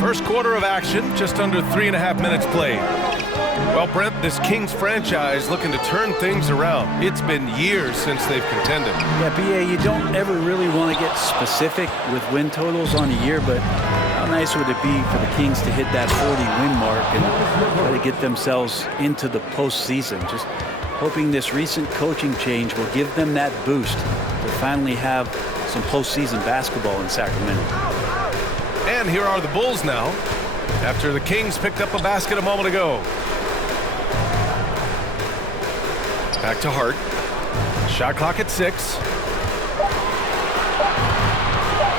First quarter of action, just under 3.5 minutes played. Well, Brent, this Kings franchise looking to turn things around. It's been years since they've contended. Yeah, B.A., you don't ever really want to get specific with win totals on a year, but how nice would it be for the Kings to hit that 40-win mark and try to get themselves into the postseason? Just hoping this recent coaching change will give them that boost to finally have some postseason basketball in Sacramento. And here are the Bulls now, after the Kings picked up a basket a moment ago. Back to Hart. Shot clock at 6.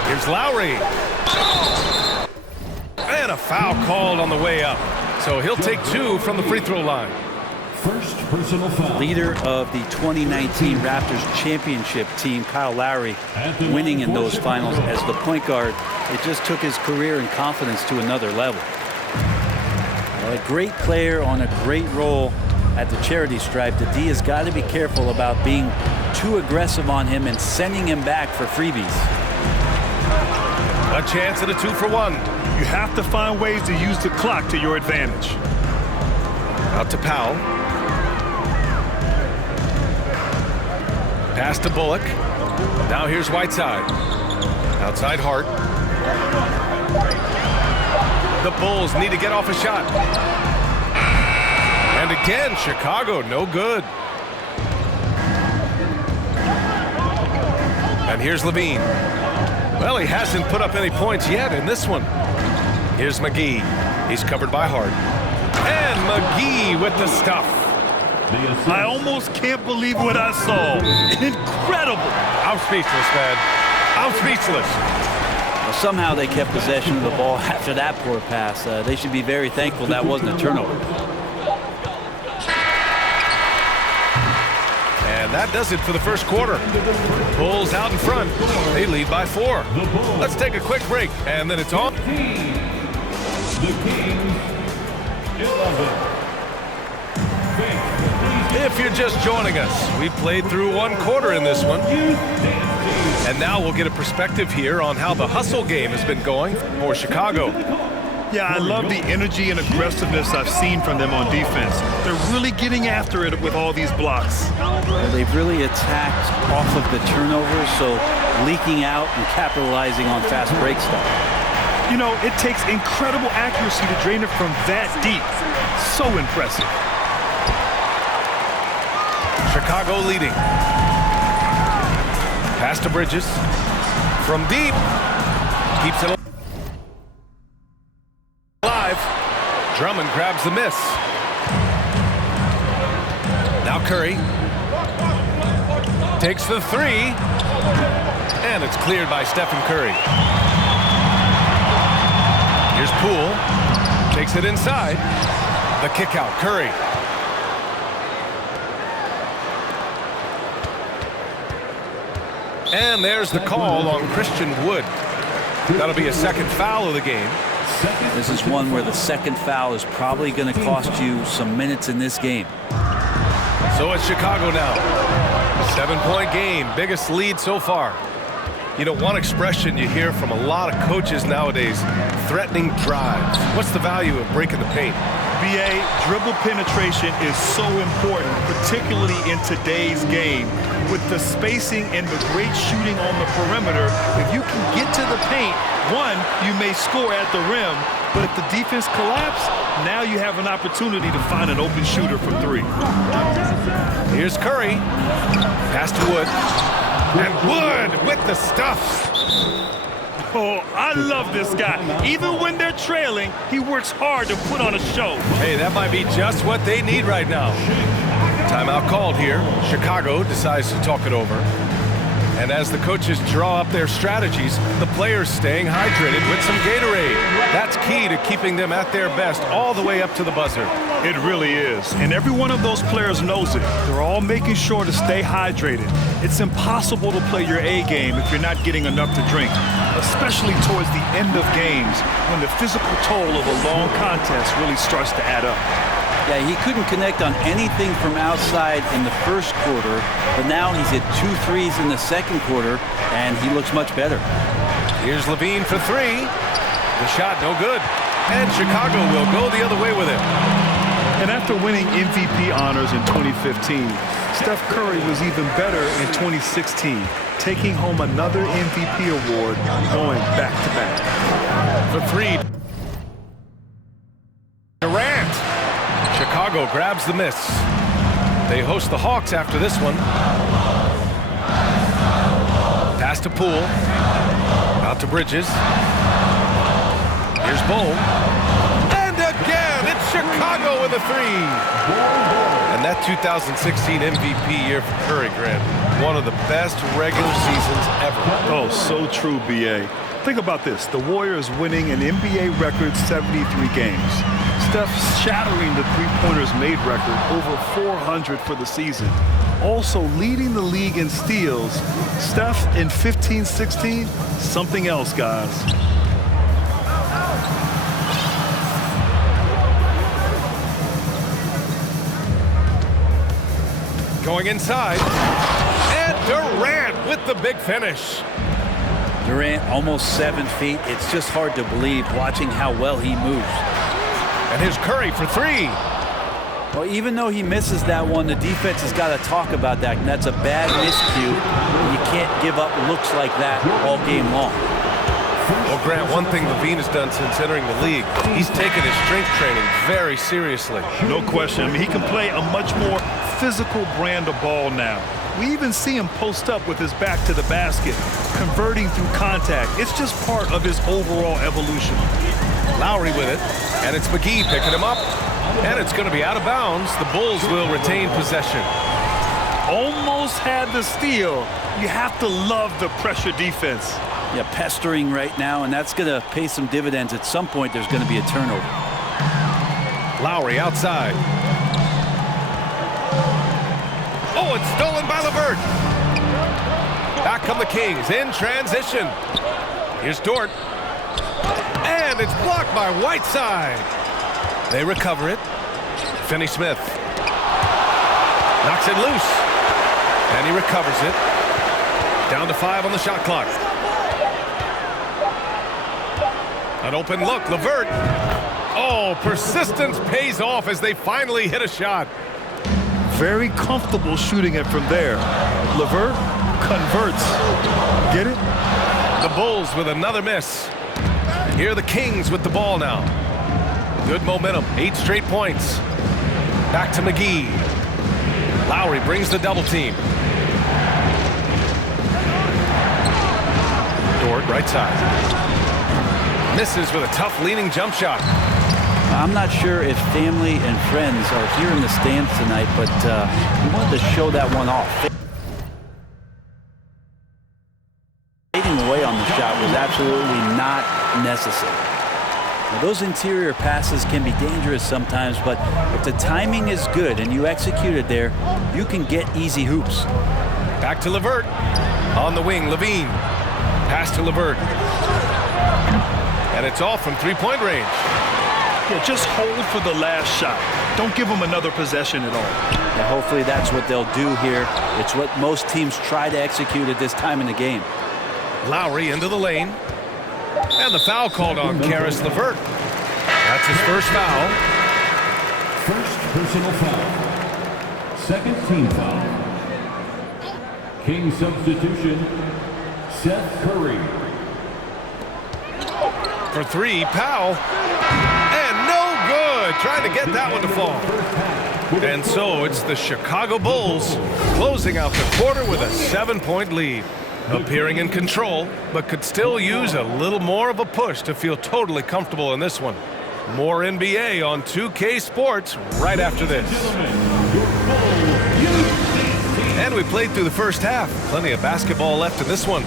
Here's Lowry. And a foul called on the way up. So he'll take 2 from the free throw line. First personal foul. Leader of the 2019 Raptors championship team, Kyle Lowry, winning in those finals as the point guard. It just took his career and confidence to another level. Well, a great player on a great role at the charity stripe. The D has got to be careful about being too aggressive on him and sending him back for freebies. A chance at a 2-for-1. You have to find ways to use the clock to your advantage. Out to Powell. Pass to Bullock. Now here's Whiteside. Outside Hart. The Bulls need to get off a shot. And again, Chicago, no good. And here's Levine. Well, he hasn't put up any points yet in this one. Here's McGee. He's covered by Hart. And McGee with the stuff. I almost can't believe what I saw. Incredible. I'm speechless, man. I'm speechless. Well, somehow they kept possession of the ball after that poor pass. They should be very thankful that wasn't a turnover. And that does it for the first quarter. Bulls out in front. They lead by 4. Let's take a quick break, and then it's on. The Kings 11. If you're just joining us, we played through 1 quarter in this one. And now we'll get a perspective here on how the hustle game has been going for Chicago. Yeah, I love the energy and aggressiveness I've seen from them on defense. They're really getting after it with all these blocks. Well, they've really attacked off of the turnovers, so leaking out and capitalizing on fast break stuff. You know, it takes incredible accuracy to drain it from that deep. So impressive. Chicago leading. Pass to Bridges. From deep. Keeps it alive. Drummond grabs the miss. Now Curry. Takes the 3. And it's cleared by Stephen Curry. Here's Poole. Takes it inside. The kick out. Curry. And there's the call on Christian Wood. That'll be a second foul of the game. This is one where the second foul is probably going to cost you some minutes in this game. So it's Chicago now. 7-point game, biggest lead so far. You know, one expression you hear from a lot of coaches nowadays, threatening drives. What's the value of breaking the paint? BA, dribble penetration is so important, particularly in today's game. With the spacing and the great shooting on the perimeter, if you can get to the paint, one, you may score at the rim, but if the defense collapses, now you have an opportunity to find an open shooter from 3. Here's Curry. Pass to Wood. And Wood with the stuff. Oh, I love this guy. Even when they're trailing, he works hard to put on a show. Hey, that might be just what they need right now. Timeout called here. Chicago decides to talk it over. And as the coaches draw up their strategies, the players staying hydrated with some Gatorade. That's key to keeping them at their best all the way up to the buzzer. It really is. And every one of those players knows it. They're all making sure to stay hydrated. It's impossible to play your A game if you're not getting enough to drink, especially towards the end of games when the physical toll of a long contest really starts to add up. Yeah, he couldn't connect on anything from outside in the first quarter, but now he's hit 2 threes in the second quarter, and he looks much better. Here's Levine for 3. The shot no good. And Chicago will go the other way with it. And after winning MVP honors in 2015, Steph Curry was even better in 2016, taking home another MVP award, going back-to-back. For three. Durant. Chicago grabs the miss. They host the Hawks after this one. Pass to Poole. Out to Bridges. Here's Bull. And again, it's Chicago with a three. And that 2016 MVP year for Curry, Grant. One of the best regular seasons ever. Oh, so true, B.A. Think about this. The Warriors winning an NBA record 73 games. Steph shattering the three-pointers made record, over 400 for the season. Also leading the league in steals. Steph in 15-16, something else, guys. Going inside. And Durant with the big finish. Durant almost 7 feet. It's just hard to believe watching how well he moves. And here's Curry for three. Well, even though he misses that one, the defense has got to talk about that. And that's a bad miscue. You can't give up looks like that all game long. Well, Grant, one thing LaVine has done since entering the league, he's taken his strength training very seriously. No question. I mean, he can play a much more physical brand of ball now. We even see him post up with his back to the basket, converting through contact. It's just part of his overall evolution. Lowry with it, and it's McGee picking him up, and it's going to be out of bounds. The Bulls will retain possession. Almost had the steal. You have to love the pressure defense. Yeah, pestering right now, and that's going to pay some dividends. At some point, there's going to be a turnover. Lowry outside. Oh, it's stolen by LeVert. Back come the Kings in transition. Here's Dort. And it's blocked by Whiteside. They recover it. Finney-Smith knocks it loose. And he recovers it. Down to 5 on the shot clock. An open look, LeVert. Oh, persistence pays off as they finally hit a shot. Very comfortable shooting it from there. LeVert converts. Get it? The Bulls with another miss. Here are the Kings with the ball now. Good momentum, 8 straight points. Back to McGee. Lowry brings the double team. Dort right side. Misses with a tough leaning jump shot. I'm not sure if family and friends are here in the stands tonight, but we wanted to show that one off. Fading away on the shot was absolutely not necessary. Now, those interior passes can be dangerous sometimes, but if the timing is good and you execute it there, you can get easy hoops. Back to LeVert. On the wing, LaVine. Pass to LeVert. And it's off from three-point range. Yeah, just hold for the last shot. Don't give them another possession at all. Yeah, hopefully that's what they'll do here. It's what most teams try to execute at this time in the game. Lowry into the lane. And the foul called on Caris LeVert. That's his first foul. First personal foul. Second team foul. King substitution, Seth Curry. For three, Powell. And no good. Trying to get that one to fall. And so it's the Chicago Bulls closing out the quarter with a 7-point lead. Appearing in control, but could still use a little more of a push to feel totally comfortable in this one. More NBA on 2K Sports right after this. And we played through the first half. Plenty of basketball left in this one.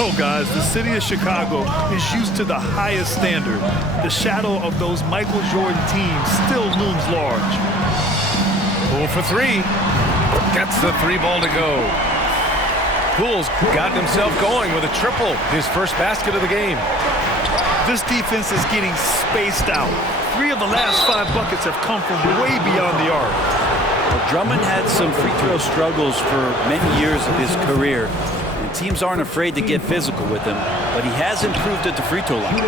Oh, guys, the city of Chicago is used to the highest standard. The shadow of those Michael Jordan teams still looms large. Poole for three. Gets the three ball to go. Poole's gotten himself going with a triple. His first basket of the game. This defense is getting spaced out. 3 of the last 5 buckets have come from way beyond the arc. Well, Drummond had some free throw struggles for many years of his career. And teams aren't afraid to get physical with him, but he has improved at the free throw line.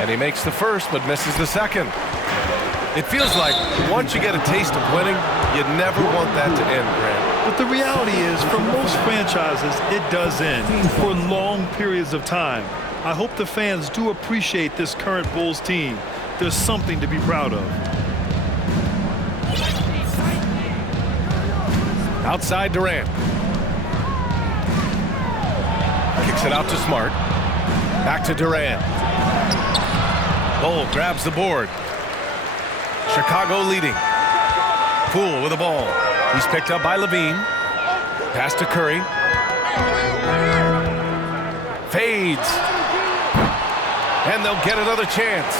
And he makes the first, but misses the second. It feels like once you get a taste of winning, you never want that to end, Grant. But the reality is, for most franchises, it does end for long periods of time. I hope the fans do appreciate this current Bulls team. There's something to be proud of. Outside Durant. Kicks it out to Smart. Back to Durant. Bull grabs the board. Chicago leading. Poole with the ball. He's picked up by Levine. Pass to Curry. Fades. And they'll get another chance.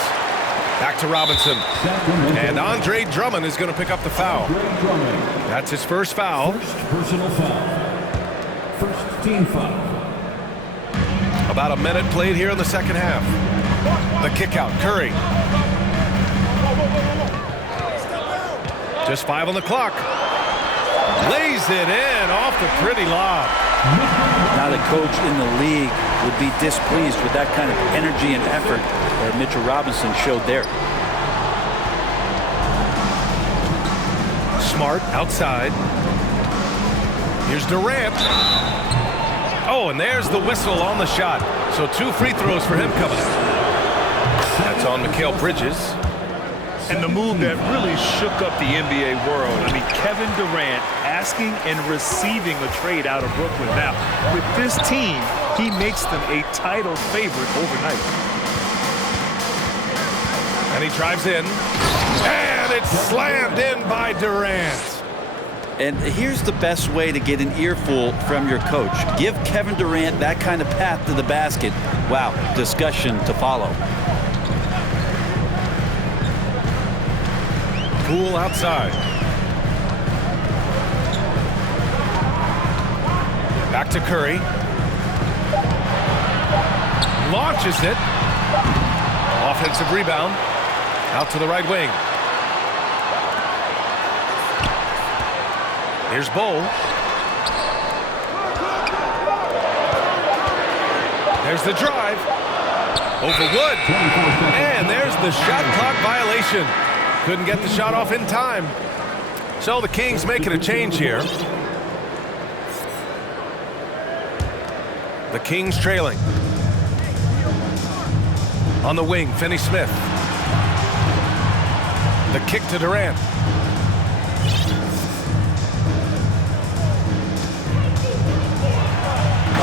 Back to Robinson. And Andre Drummond is going to pick up the foul. That's his first foul. First personal foul. First team foul. About a minute played here in the second half. The kick out, Curry. Just 5 on the clock. Lays it in off the pretty lob. Not a coach in the league would be displeased with that kind of energy and effort that Mitchell Robinson showed there. Smart outside. Here's Durant. Oh, and there's the whistle on the shot. So 2 free throws for him coming up. That's on Mikal Bridges. And the move that really shook up the NBA world. I mean, Kevin Durant asking and receiving a trade out of Brooklyn. Now, with this team, he makes them a title favorite overnight. And he drives in. And it's slammed in by Durant. And here's the best way to get an earful from your coach. Give Kevin Durant that kind of path to the basket. Wow, discussion to follow. Poole outside. Back to Curry. Launches it. Offensive rebound. Out to the right wing. Here's Bull. There's the drive. Over Wood. And there's the shot clock violation. Couldn't get the shot off in time. So the Kings making a change here. The Kings trailing. On the wing, Finney-Smith. The kick to Durant.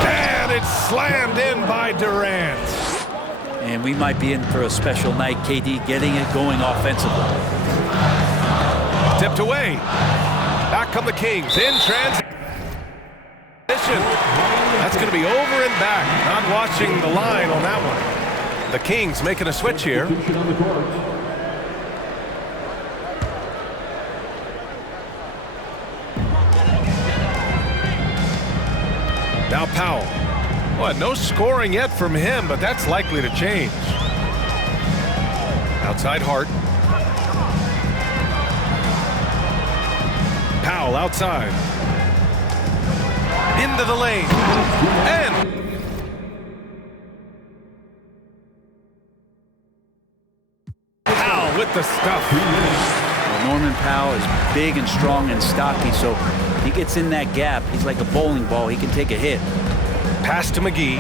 And it's slammed in by Durant. And we might be in for a special night, KD, getting it going offensively. Tipped away. Back come the Kings in transition. That's going to be over and back. Not watching the line on that one. The Kings making a switch here. Now Powell. Well, no scoring yet from him, but that's likely to change. Outside Hart. Powell outside. Into the lane. And Powell with the stuff. Well, Norman Powell is big and strong and stocky, so he gets in that gap. He's like a bowling ball. He can take a hit. Pass to McGee.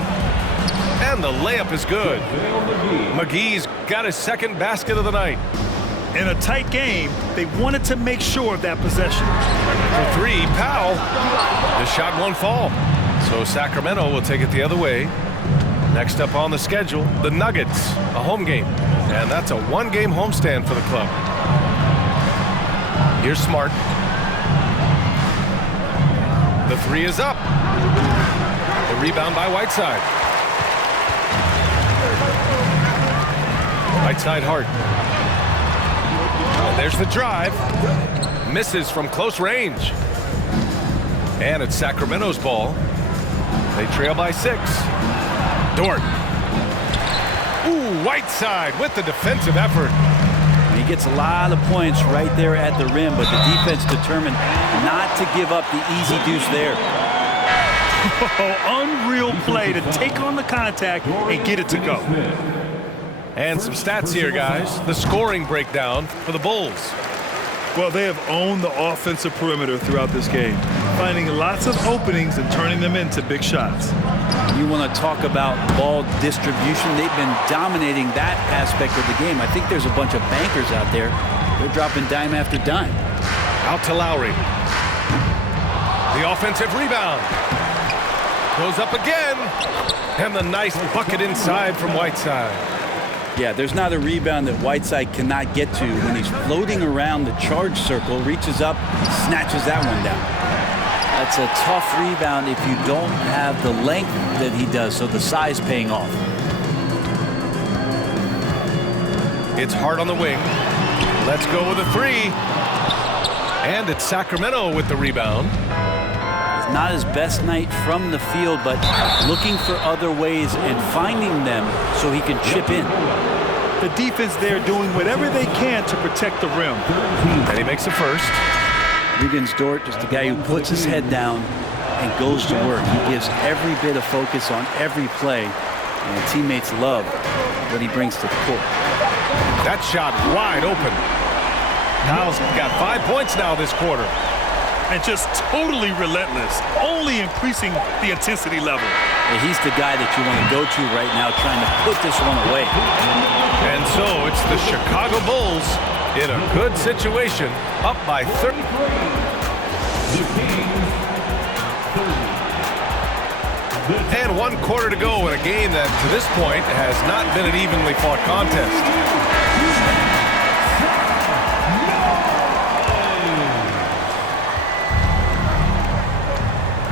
And the layup is good. McGee's got his second basket of the night. In a tight game, they wanted to make sure of that possession. For 3, Powell. The shot won't fall. So Sacramento will take it the other way. Next up on the schedule, the Nuggets, a home game. And that's a 1-game homestand for the club. Here's Smart. The 3 is up. The rebound by Whiteside. Whiteside Hart. And there's the drive. Misses from close range. And it's Sacramento's ball. They trail by 6. Dort. Ooh, Whiteside with the defensive effort. He gets a lot of points right there at the rim, but the defense determined not to give up the easy deuce there. Unreal play to take on the contact and get it to go. And some stats here, guys. The scoring breakdown for the Bulls. Well, they have owned the offensive perimeter throughout this game, finding lots of openings and turning them into big shots. You want to talk about ball distribution. They've been dominating that aspect of the game. I think there's a bunch of bankers out there. They're dropping dime after dime. Out to Lowry. The offensive rebound. Goes up again. And the nice bucket inside from Whiteside. Yeah, there's not a rebound that Whiteside cannot get to when he's floating around the charge circle, reaches up, snatches that one down. That's a tough rebound if you don't have the length that he does, so the size paying off. It's Hart on the wing. Let's go with a three. And it's Sacramento with the rebound. It's not his best night from the field, but looking for other ways and finding them so he can chip in. The defense there doing whatever they can to protect the rim. And he makes the first. Regensdorf, just a guy who puts his head down and goes to work. He gives every bit of focus on every play, and teammates love what he brings to the court. That shot wide open. Kyle's got 5 points now this quarter. And just totally relentless, only increasing the intensity level. And he's the guy that you want to go to right now trying to put this one away. And so it's the Chicago Bulls in a good situation, up by 30. And 1 quarter to go in a game that, to this point, has not been an evenly fought contest.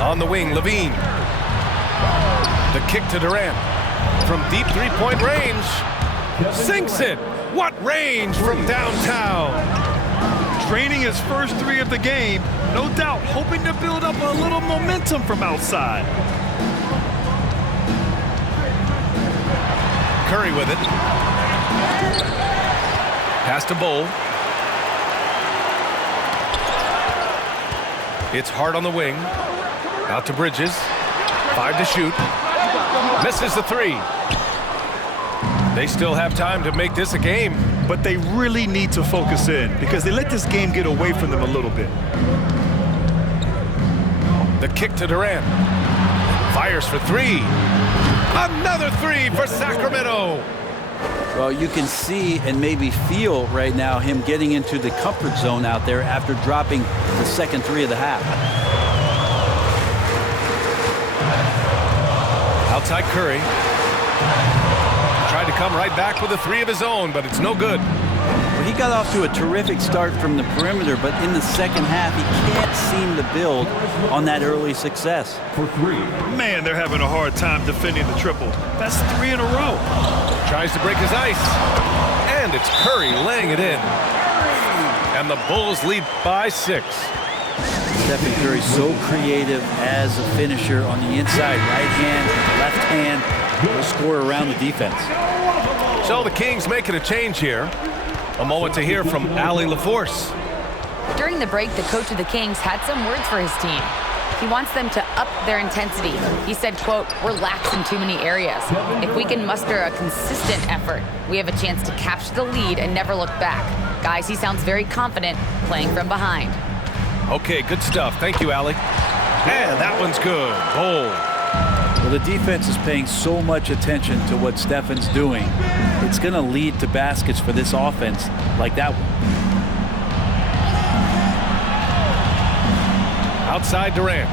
On the wing, Levine. The kick to Durant. From deep three-point range. Sinks it. What range from downtown. Draining his first three of the game. No doubt hoping to build up a little momentum from outside. Curry with it. Pass to Bull. It's Hart on the wing. Out to Bridges. 5 to shoot. Misses the three. They still have time to make this a game. But they really need to focus in because they let this game get away from them a little bit. The kick to Durant. Fires for three. Another three for Sacramento. Well, you can see and maybe feel right now him getting into the comfort zone out there after dropping the second three of the half. Outside Curry. Tried to come right back with a three of his own, but it's no good. Well, he got off to a terrific start from the perimeter, but in the second half, he can't seem to build on that early success. For three. Man, they're having a hard time defending the triple. That's 3 in a row. Tries to break his ice. And it's Curry laying it in. And the Bulls lead by 6. Stephen Curry so creative as a finisher on the inside, right hand, left hand, will score around the defense. So the Kings making a change here. A moment to hear from Allie LaForce. During the break, the coach of the Kings had some words for his team. He wants them to up their intensity. He said, quote, "We're lax in too many areas. If we can muster a consistent effort, we have a chance to capture the lead and never look back." Guys, he sounds very confident playing from behind. Okay, good stuff. Thank you, Allie. And that one's good. Bold. Well, the defense is paying so much attention to what Stefan's doing. It's going to lead to baskets for this offense like that one. Outside Durant.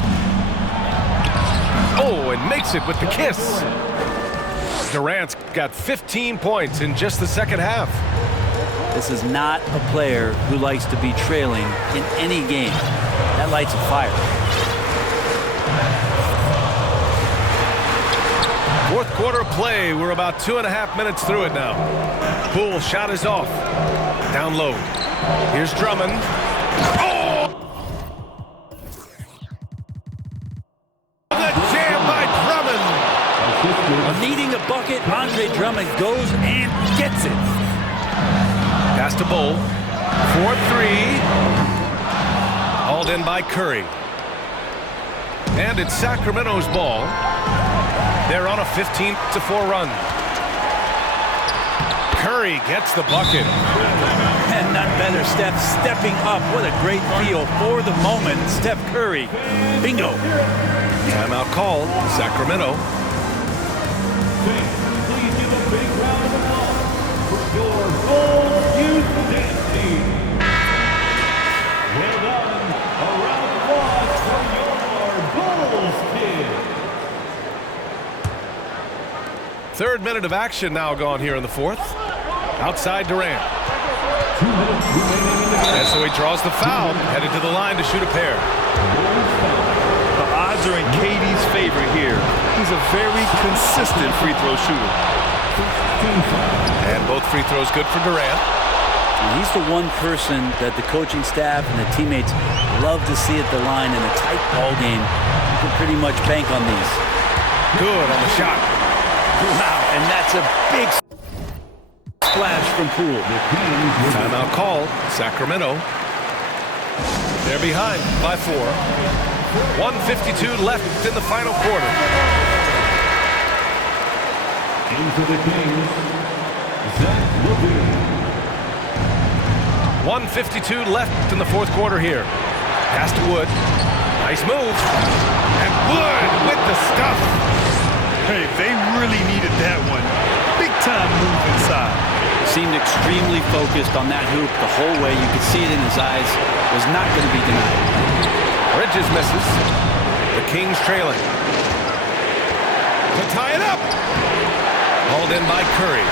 Oh, and makes it with the kiss. Durant's got 15 points in just the second half. This is not a player who likes to be trailing in any game. That lights a fire. Fourth quarter play. We're about 2.5 minutes through it now. Poole shot is off. Down low. Here's Drummond. Oh! The jam by Drummond. Needing a bucket, Andre Drummond goes and gets it. Pass to Bull. 4-3. Hauled in by Curry. And it's Sacramento's ball. They're on a 15-4 run. Curry gets the bucket. And none better, Steph stepping up. What a great feel for the moment. Steph Curry. Bingo. Timeout called. Sacramento. Please give a big round of applause for your Bulls Youth Dance Team. Well done. A round of applause for your Bulls kids. Third minute of action now gone here in the fourth. Outside Durant. 2 minutes remaining in the game. And so he draws the foul, headed to the line to shoot a pair. The odds are in KD's favor here. He's a very consistent free throw shooter. And both free throws good for Durant. And he's the one person that the coaching staff and the teammates love to see at the line in a tight ball game. You can pretty much bank on these. Good on the shot. Wow, and that's a big splash from Poole. Timeout called. Sacramento. They're behind by 4. 1:52 left in the final quarter. Into the Kings, Zach LaVine. 1:52 left in the fourth quarter here. Pass to Wood. Nice move. And Wood with the stuff. Hey, they really needed that one. Big time move inside. Seemed extremely focused on that hoop the whole way. You could see it in his eyes. Was not going to be denied. Bridges misses. The Kings trailing. To tie it up. Hauled in by Curry.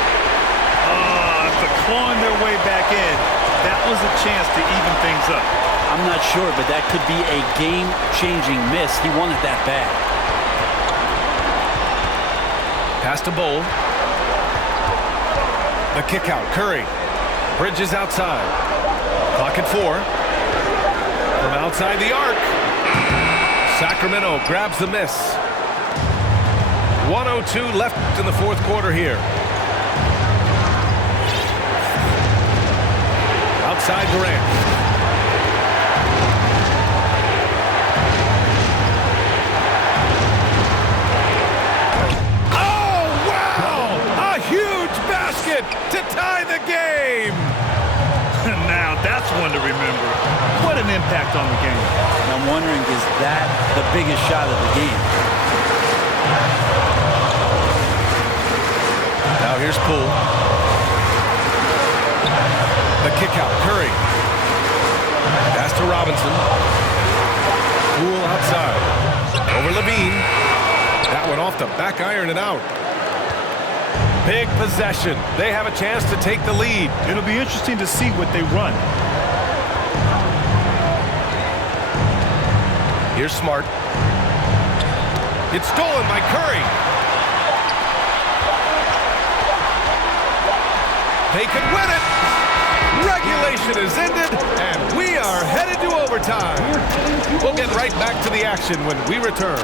After clawing their way back in, that was a chance to even things up. I'm not sure, but that could be a game-changing miss. He wanted that bad. Pass to Bowl. The kick out. Curry. Bridges outside. Clock at 4. From outside the arc. Sacramento grabs the miss. 1:02 left in the fourth quarter here. Outside Durant. Oh, wow! A huge basket to tie the game! Now that's one to remember. What an impact on the game. And I'm wondering, is that the biggest shot of the game? Now here's Poole. The kick out. Curry. Pass to Robinson. Poole outside. Over Levine. That one off the back iron and out. Big possession. They have a chance to take the lead. It'll be interesting to see what they run. Here's Smart. It's stolen by Curry. They could win it. Regulation is ended, and we are headed to overtime. We'll get right back to the action when we return.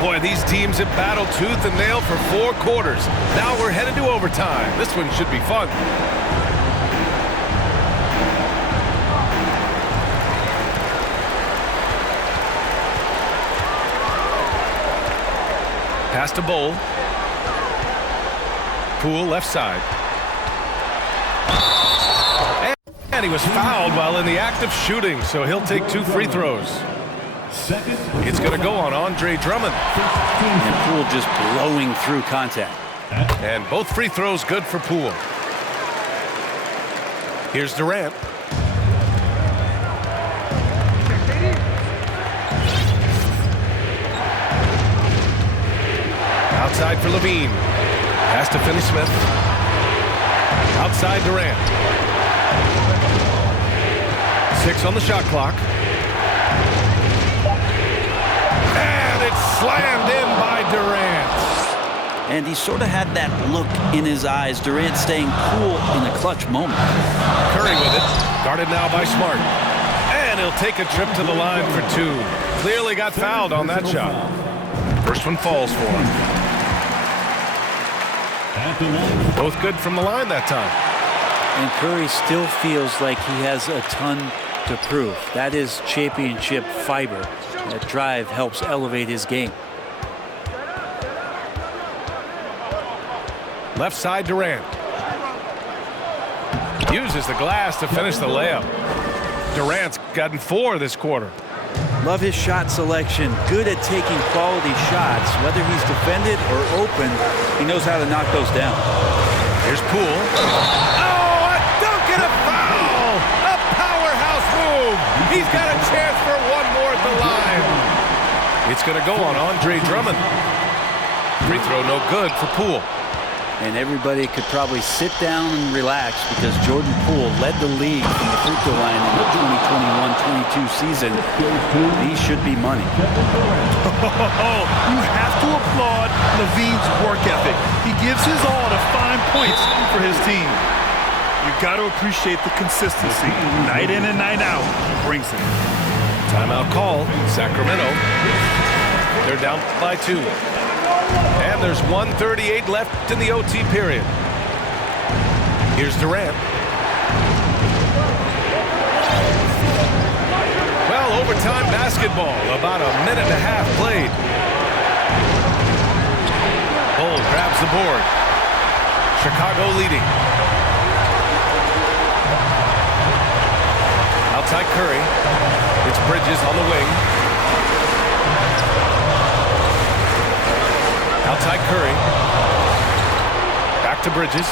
Boy, these teams have battled tooth and nail for 4 quarters. Now we're headed to overtime. This one should be fun. Pass to Bowl. Poole left side. And he was fouled while in the act of shooting, so he'll take 2 free throws. It's going to go on Andre Drummond. And Poole just blowing through contact. And both free throws good for Poole. Here's Durant. Outside for Levine. Pass to Finney-Smith. Outside Durant. 6 on the shot clock. And it's slammed in by Durant. And he sort of had that look in his eyes. Durant staying cool in a clutch moment. Curry with it. Guarded now by Smart. And he'll take a trip to the line for 2. Clearly got fouled on that shot. First one falls for him. Both good from the line that time. And Curry still feels like he has a ton to prove. That is championship fiber. That drive helps elevate his game. Left side Durant. Uses the glass to finish the layup. Durant's gotten 4 this quarter. Love his shot selection. Good at taking quality shots. Whether he's defended or open, he knows how to knock those down. Here's Poole. Oh, a dunk and a foul! A powerhouse move! He's got a chance for one more at the line. It's going to go on Andre Drummond. Free throw no good for Poole. And everybody could probably sit down and relax because Jordan Poole led the league from the free throw line in the 2021-22 season. These should be money. You have to applaud Levine's work ethic. He gives his all to find points for his team. You've got to appreciate the consistency. Night in and night out, he brings it. Timeout call, Sacramento. They're down by 2. And there's 1:38 left in the OT period. Here's Durant. Well, overtime basketball, about a minute and a half played. Bull grabs the board. Chicago leading. Outside Curry. It's Bridges on the wing. Outside Curry. Back to Bridges.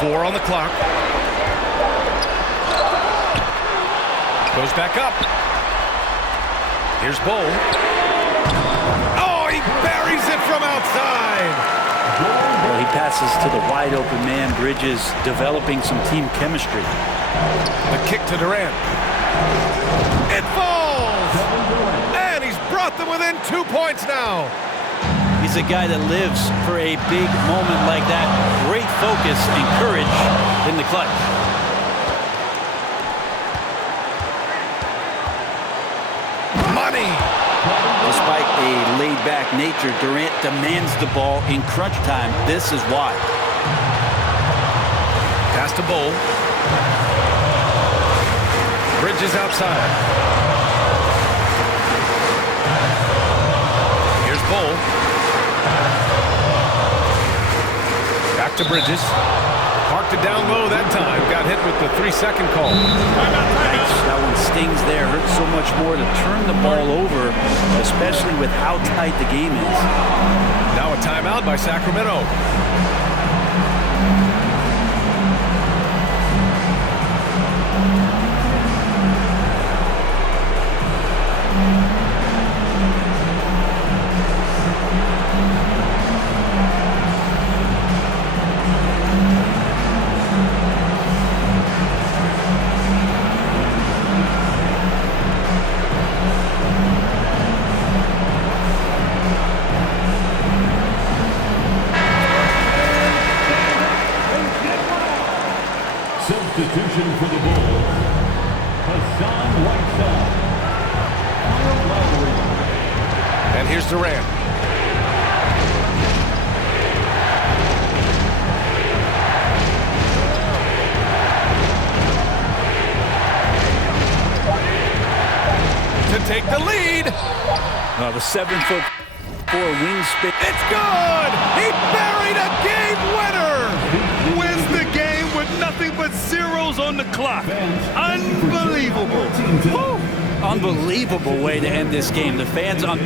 4 on the clock. Goes back up. Here's Bull. Oh, he buries it from outside. Well, he passes to the wide open man. Bridges developing some team chemistry. The kick to Durant. It falls! And he's brought them within 2 points now. He's a guy that lives for a big moment like that. Great focus and courage in the clutch. Money! Despite a laid-back nature, Durant demands the ball in crunch time. This is why. Pass to Bull. Bridges outside. Here's Bull. Back to Bridges. Parked it down low that time. Got hit with the 3-second call. That one stings there. Hurts so much more to turn the ball over, especially with how tight the game is. Now a timeout by Sacramento. Substitution for the Bulls, Hassan Whiteside, Kyle Lowry. And here's Durant. To take the lead. The 7'4" wingspan. It's good! He buried a game winner! Wins the game with nothing but zeros on the clock. Unbelievable. Unbelievable way to end this game. The fans on